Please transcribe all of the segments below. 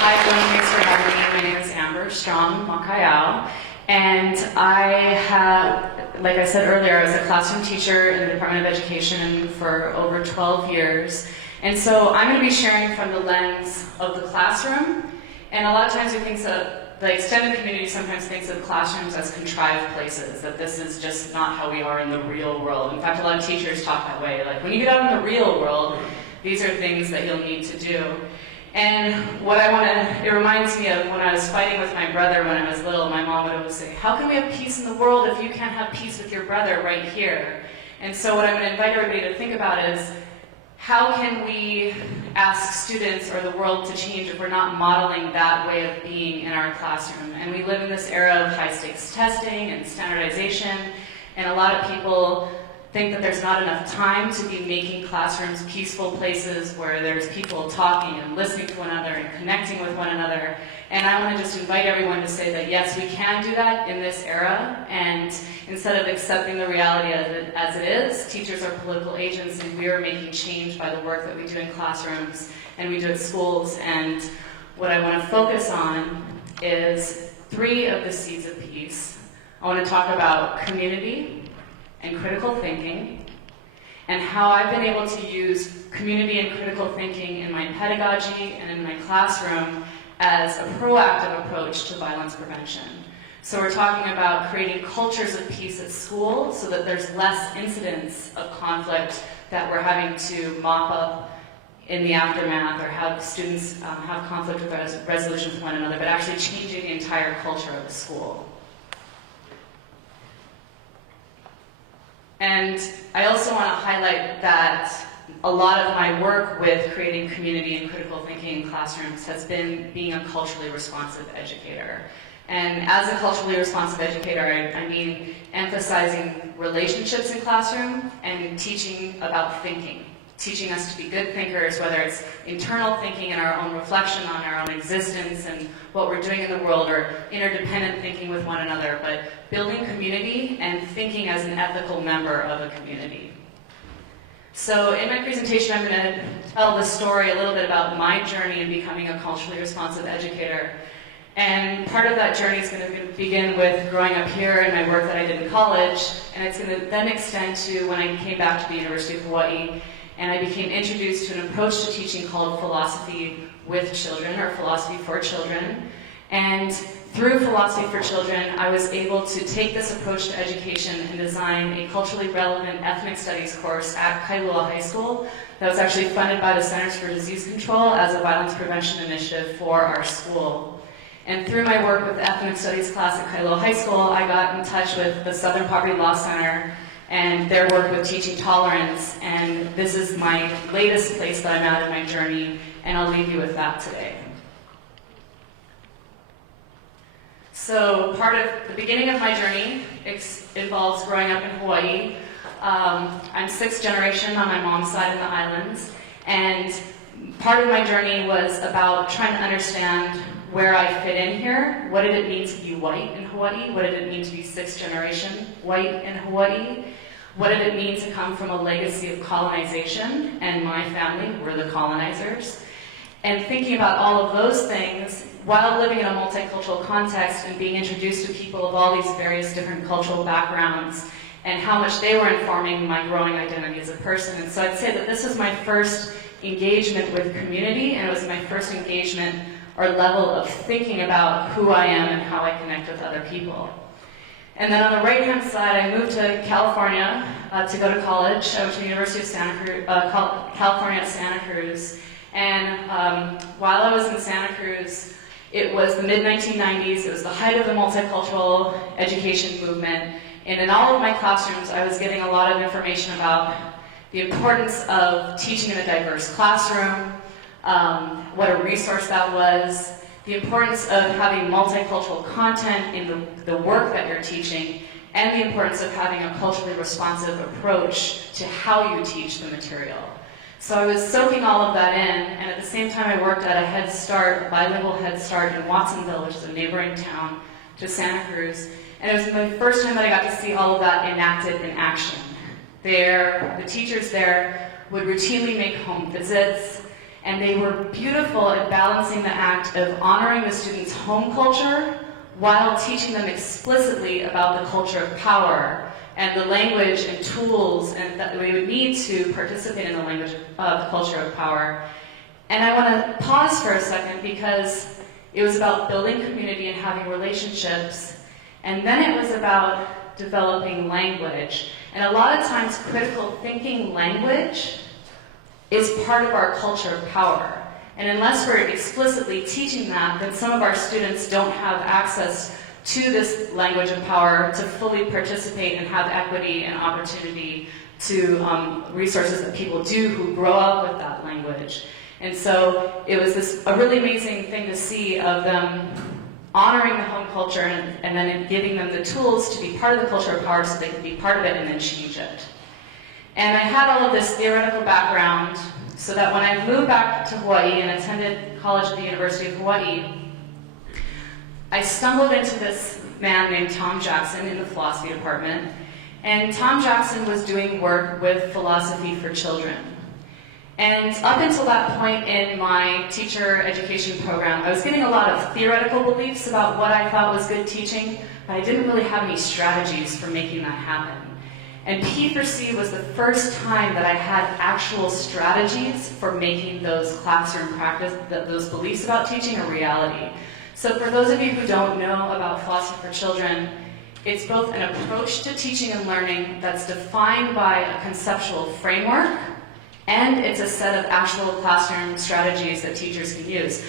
Hi everyone, thanks for having me. My name is Amber Strong, Makaiau, and I have, like I said earlier, I was a classroom teacher in the Department of Education for over 12 years. And so I'm going to be sharing from the lens of the classroom, and a lot of times we think that the extended community sometimes thinks of classrooms as contrived places, that this is just not how we are in the real world. In fact, a lot of teachers talk that way, like when you get out in the real world, these are things that you'll need to do. And it reminds me of when I was fighting with my brother when I was little. My mom would always say, how can we have peace in the world if you can't have peace with your brother right here? And so what I'm going to invite everybody to think about is, how can we ask students or the world to change if we're not modeling that way of being in our classroom? And we live in this era of high-stakes testing and standardization, and a lot of people think that there's not enough time to be making classrooms peaceful places where there's people talking and listening to one another and connecting with one another. And I want to just invite everyone to say that yes, we can do that in this era, and instead of accepting the reality as it is, teachers are political agents and we are making change by the work that we do in classrooms and we do at schools. And what I want to focus on is 3 of the seeds of peace. I want to talk about community and critical thinking, and how I've been able to use community and critical thinking in my pedagogy and in my classroom as a proactive approach to violence prevention. So we're talking about creating cultures of peace at school so that there's less incidents of conflict that we're having to mop up in the aftermath, or have students have conflict with resolution with one another, but actually changing the entire culture of the school. And I also want to highlight that a lot of my work with creating community and critical thinking in classrooms has been being a culturally responsive educator. And as a culturally responsive educator, I mean emphasizing relationships in classroom and teaching about thinking. Teaching us to be good thinkers, whether it's internal thinking and our own reflection on our own existence and what we're doing in the world, or interdependent thinking with one another, but building community and thinking as an ethical member of a community. So in my presentation, I'm going to tell the story a little bit about my journey in becoming a culturally responsive educator. And part of that journey is going to begin with growing up here and my work that I did in college, and it's going to then extend to when I came back to the University of Hawaii, and I became introduced to an approach to teaching called philosophy with children, or philosophy for children. And through philosophy for children, I was able to take this approach to education and design a culturally relevant ethnic studies course at Culural High School that was actually funded by the Centers for Disease Control as a violence prevention initiative for our school. And through my work with the ethnic studies class at Culural High School, I got in touch with the Southern Poverty Law Center and their work with teaching tolerance, and this is my latest place that I'm at in my journey, and I'll leave you with that today. So part of the beginning of my journey involves growing up in Hawaii. I'm 6th generation on my mom's side in the islands, and part of my journey was about trying to understand where I fit in here. What did it mean to be white in Hawaii? What did it mean to be 6th generation white in Hawaii? What did it mean to come from a legacy of colonization? And my family were the colonizers. And thinking about all of those things while living in a multicultural context and being introduced to people of all these various different cultural backgrounds and how much they were informing my growing identity as a person. And so I'd say that this was my first engagement with community, and it was my first engagement or level of thinking about who I am and how I connect with other people. And then on the right-hand side, I moved to California to go to college. I went to the University of California at Santa Cruz. And while I was in Santa Cruz, it was the mid-1990s. It was the height of the multicultural education movement. And in all of my classrooms, I was getting a lot of information about the importance of teaching in a diverse classroom, what a resource that was, the importance of having multicultural content in the work that you're teaching, and the importance of having a culturally responsive approach to how you teach the material. So I was soaking all of that in, and at the same time I worked at a Head Start, a bilingual Head Start in Watsonville, which is a neighboring town to Santa Cruz. And it was the first time that I got to see all of that enacted in action. The teachers there would routinely make home visits, And they were beautiful at balancing the act of honoring the students' home culture while teaching them explicitly about the culture of power and the language and tools and that we would need to participate in the language of the culture of power. And I want to pause for a second because it was about building community and having relationships, and then it was about developing language. And a lot of times critical thinking language is part of our culture of power. And unless we're explicitly teaching that, then some of our students don't have access to this language of power to fully participate and have equity and opportunity to resources that people do who grow up with that language. And so it was a really amazing thing to see of them honoring the home culture and then giving them the tools to be part of the culture of power so they could be part of it and then change it. And I had all of this theoretical background so that when I moved back to Hawaii and attended college at the University of Hawaii, I stumbled into this man named Tom Jackson in the philosophy department. And Tom Jackson was doing work with philosophy for children. And up until that point in my teacher education program, I was getting a lot of theoretical beliefs about what I thought was good teaching, but I didn't really have any strategies for making that happen. And P4C was the first time that I had actual strategies for making those classroom practice, those beliefs about teaching a reality. So for those of you who don't know about philosophy for children, it's both an approach to teaching and learning that's defined by a conceptual framework, and it's a set of actual classroom strategies that teachers can use.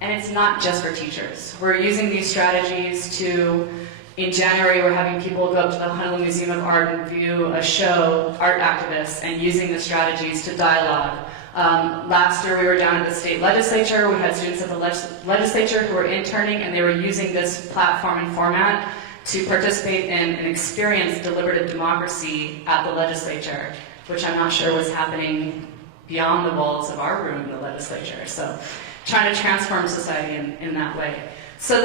And it's not just for teachers. We're using these strategies to, in January, we're having people go up to the Honolulu Museum of Art and view a show, art activists, and using the strategies to dialogue. Last year we were down at the state legislature. We had students at the legislature who were interning, and they were using this platform and format to participate in and experience deliberative democracy at the legislature, which I'm not sure was happening beyond the walls of our room in the legislature. So trying to transform society in that way. So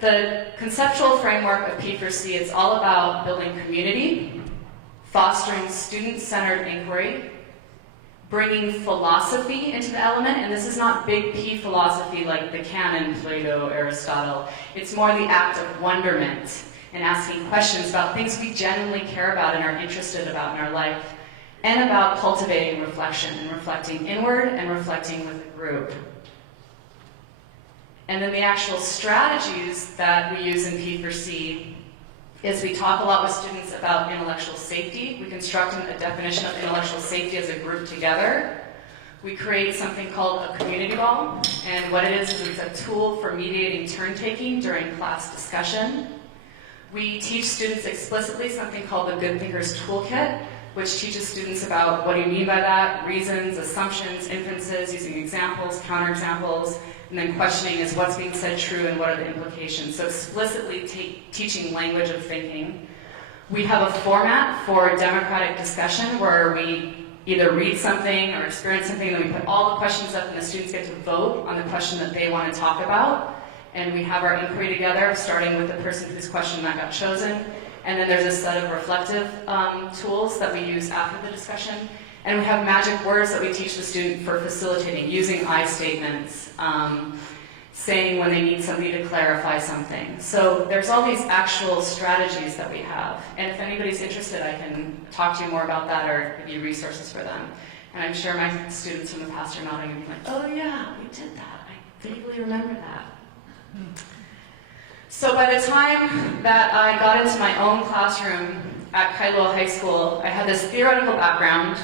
the conceptual framework of P4C is all about building community, fostering student-centered inquiry, bringing philosophy into the element, and this is not big P philosophy like the canon, Plato, Aristotle. It's more the act of wonderment and asking questions about things we genuinely care about and are interested about in our life, and about cultivating reflection and reflecting inward and reflecting with a group. And then the actual strategies that we use in P4C is we talk a lot with students about intellectual safety. We construct a definition of intellectual safety as a group together. We create something called a community ball, and what it is it's a tool for mediating turn-taking during class discussion. We teach students explicitly something called the Good Thinkers Toolkit, which teaches students about what do you mean by that, reasons, assumptions, inferences, using examples, counterexamples, and then questioning is what's being said true and what are the implications. So explicitly teaching language of thinking. We have a format for democratic discussion where we either read something or experience something, and then we put all the questions up and the students get to vote on the question that they want to talk about. And we have our inquiry together, starting with the person whose question that got chosen. And then there's a set of reflective tools that we use after the discussion. And we have magic words that we teach the student for facilitating, using I statements, saying when they need somebody to clarify something. So there's all these actual strategies that we have. And if anybody's interested, I can talk to you more about that or give you resources for them. And I'm sure my students from the past are nodding and being like, oh yeah, we did that. I vaguely remember that. So by the time that I got into my own classroom at Kailua High School, I had this theoretical background,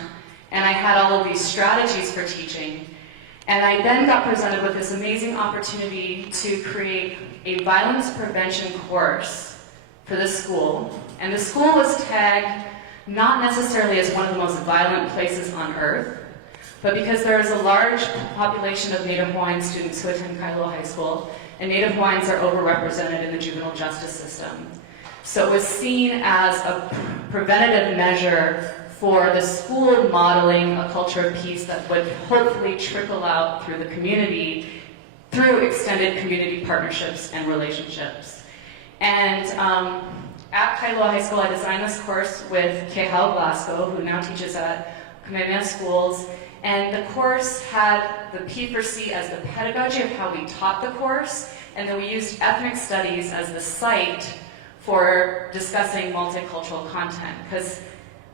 and I had all of these strategies for teaching. And I then got presented with this amazing opportunity to create a violence prevention course for the school. And the school was tagged not necessarily as one of the most violent places on earth, but because there is a large population of Native Hawaiian students who attend Kailua High School, and Native Hawaiians are overrepresented in the juvenile justice system. So it was seen as a preventative measure for the school modeling a culture of peace that would hopefully trickle out through the community through extended community partnerships and relationships. And at Kailua High School, I designed this course with Kehau Blasco, who now teaches at Kamehameha Schools, And the course had the P4C as the pedagogy of how we taught the course, and then we used ethnic studies as the site for discussing multicultural content. Because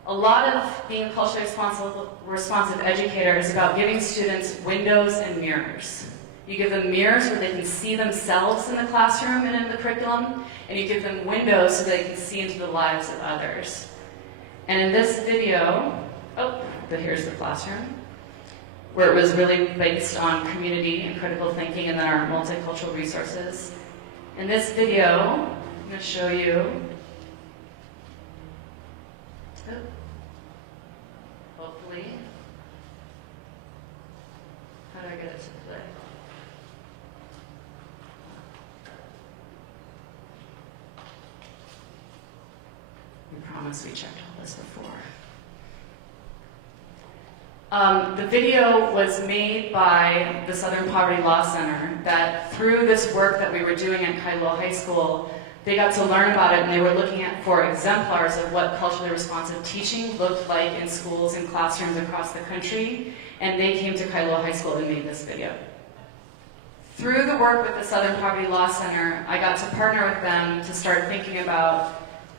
a lot of being a culturally responsive educator is about giving students windows and mirrors. You give them mirrors where they can see themselves in the classroom and in the curriculum, and you give them windows so they can see into the lives of others. And in this video, here's the classroom, where it was really based on community and critical thinking and then our multicultural resources. In this video, I'm going to show you, hopefully, how do I get it to play? We promise we checked all this before. The video was made by the Southern Poverty Law Center that through this work that we were doing at Kailoa High School, they got to learn about it and they were looking for exemplars of what culturally responsive teaching looked like in schools and classrooms across the country, and they came to Kailoa High School and made this video. Through the work with the Southern Poverty Law Center, I got to partner with them to start thinking about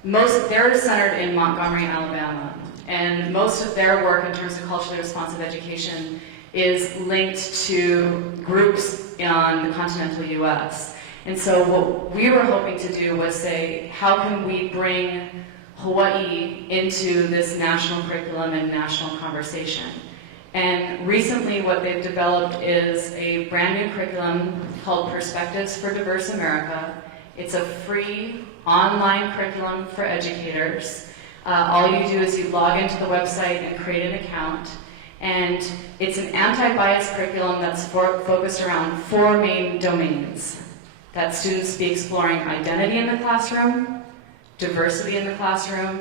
they're centered in Montgomery, Alabama. And most of their work in terms of culturally responsive education is linked to groups on the continental US. And so what we were hoping to do was say, how can we bring Hawaii into this national curriculum and national conversation? And recently what they've developed is a brand new curriculum called Perspectives for Diverse America. It's a free online curriculum for educators. All you do is you log into the website and create an account, and it's an anti-bias curriculum that's focused around 4 main domains. That students be exploring identity in the classroom, diversity in the classroom,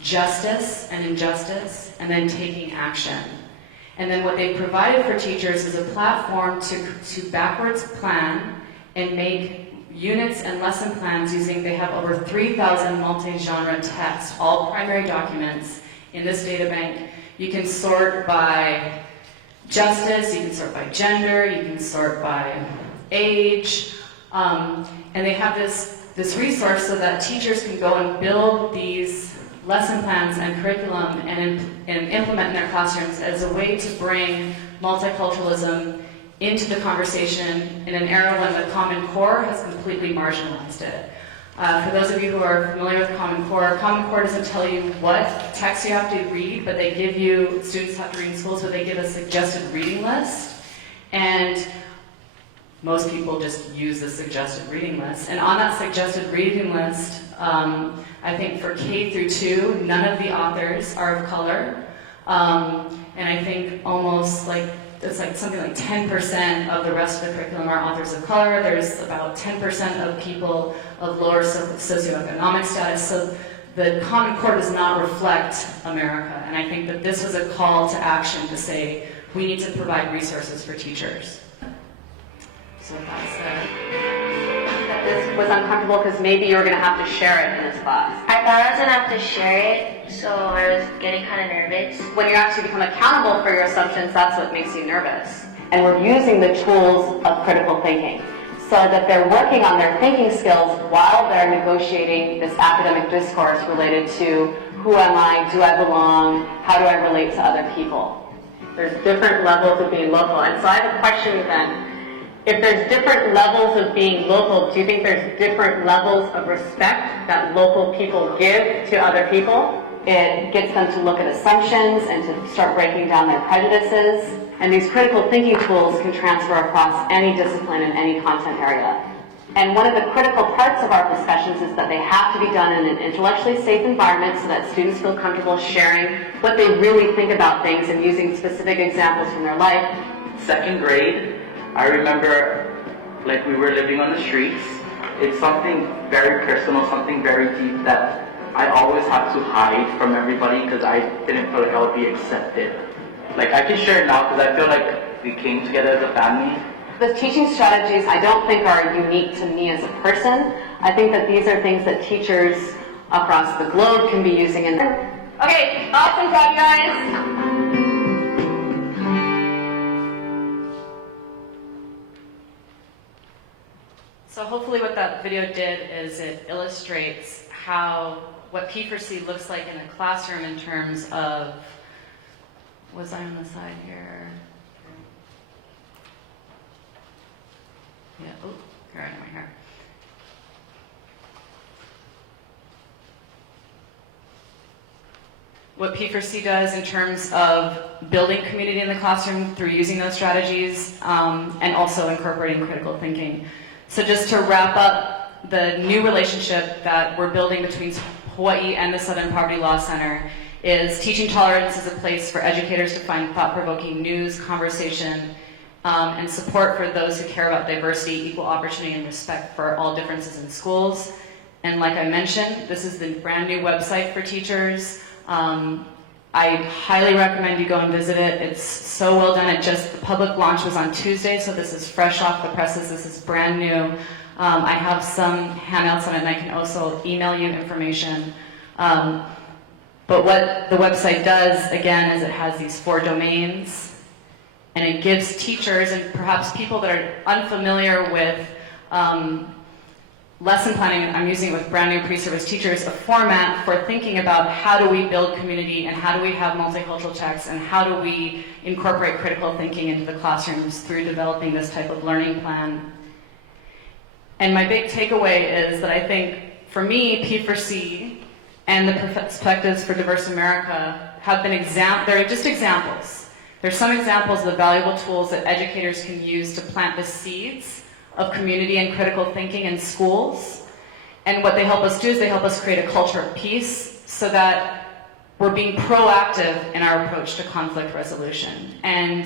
justice and injustice, and then taking action. And then what they provided for teachers is a platform to backwards plan and make units and lesson plans they have over 3,000 multi-genre texts, all primary documents in this data bank. You can sort by justice, you can sort by gender, you can sort by age, and they have this resource so that teachers can go and build these lesson plans and curriculum and implement in their classrooms as a way to bring multiculturalism into the conversation in an era when the Common Core has completely marginalized it. For those of you who are familiar with Common Core doesn't tell you what text you have to read, but they give you, students have to read in school, so they give a suggested reading list. And most people just use the suggested reading list. And on that suggested reading list, I think for K through 2, none of the authors are of color. And I think almost it's something like 10% of the rest of the curriculum are authors of color. There's about 10% of people of lower socioeconomic status. So the Common Core does not reflect America. And I think that this was a call to action to say, we need to provide resources for teachers. So that's that this was uncomfortable because maybe you were going to have to share it in this class. I thought I was going to have to share it, so I was getting kind of nervous. When you actually become accountable for your assumptions, that's what makes you nervous. And we're using the tools of critical thinking so that they're working on their thinking skills while they're negotiating this academic discourse related to who am I, do I belong, how do I relate to other people. There's different levels of being local. And so I have a question then. If there's different levels of being local, do you think there's different levels of respect that local people give to other people? It gets them to look at assumptions and to start breaking down their prejudices. And these critical thinking tools can transfer across any discipline and any content area. And one of the critical parts of our discussions is that they have to be done in an intellectually safe environment so that students feel comfortable sharing what they really think about things and using specific examples from their life. Second grade, I remember we were living on the streets. It's something very personal, something very deep that I always had to hide from everybody because I didn't feel like I would be accepted. I can share it now because I feel like we came together as a family. The teaching strategies I don't think are unique to me as a person. I think that these are things that teachers across the globe can be using in their... Okay, awesome job, guys! So hopefully what that video did is it illustrates what P4C looks like in a classroom in terms of, was I on the side here? Yeah, oh, here I am right here. What P4C does in terms of building community in the classroom through using those strategies and also incorporating critical thinking. So just to wrap up the new relationship that we're building between Hawaii and the Southern Poverty Law Center is teaching tolerance is a place for educators to find thought-provoking news, conversation, and support for those who care about diversity, equal opportunity, and respect for all differences in schools. And like I mentioned, this is the brand new website for teachers. I highly recommend you go and visit it. It's so well done. The public launch was on Tuesday, so this is fresh off the presses. This is brand new. I have some handouts on it, and I can also email you information. But what the website does, again, is it has these 4 domains, and it gives teachers and perhaps people that are unfamiliar with lesson planning, and I'm using it with brand new pre-service teachers, a format for thinking about how do we build community and how do we have multicultural texts and how do we incorporate critical thinking into the classrooms through developing this type of learning plan. And my big takeaway is that I think, for me, P4C and the Perspectives for Diverse America have been they're just examples. There's some examples of the valuable tools that educators can use to plant the seeds of community and critical thinking in schools. And what they help us do is they help us create a culture of peace so that we're being proactive in our approach to conflict resolution. And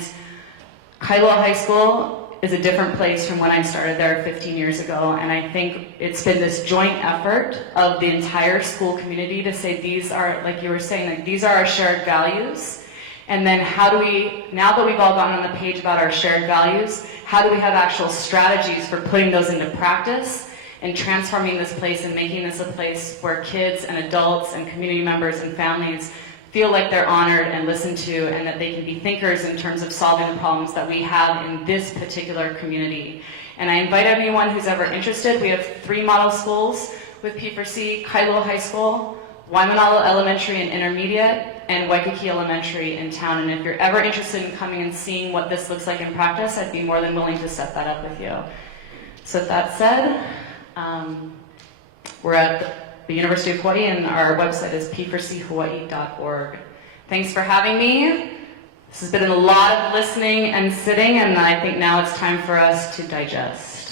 Culural High School is a different place from when I started there 15 years ago, and I think it's been this joint effort of the entire school community to say these are, like you were saying, like these are our shared values. And then how do we, now that we've all gone on the page about our shared values, how do we have actual strategies for putting those into practice and transforming this place and making this a place where kids and adults and community members and families feel like they're honored and listened to and that they can be thinkers in terms of solving the problems that we have in this particular community. And I invite anyone who's ever interested. We have 3 model schools with P4C, Kailua High School, Waimanalo Elementary and Intermediate, and Waikiki Elementary in town. And if you're ever interested in coming and seeing what this looks like in practice, I'd be more than willing to set that up with you. So with that said, we're at the University of Hawaii and our website is p4chawaii.org. Thanks for having me. This has been a lot of listening and sitting, and I think now it's time for us to digest.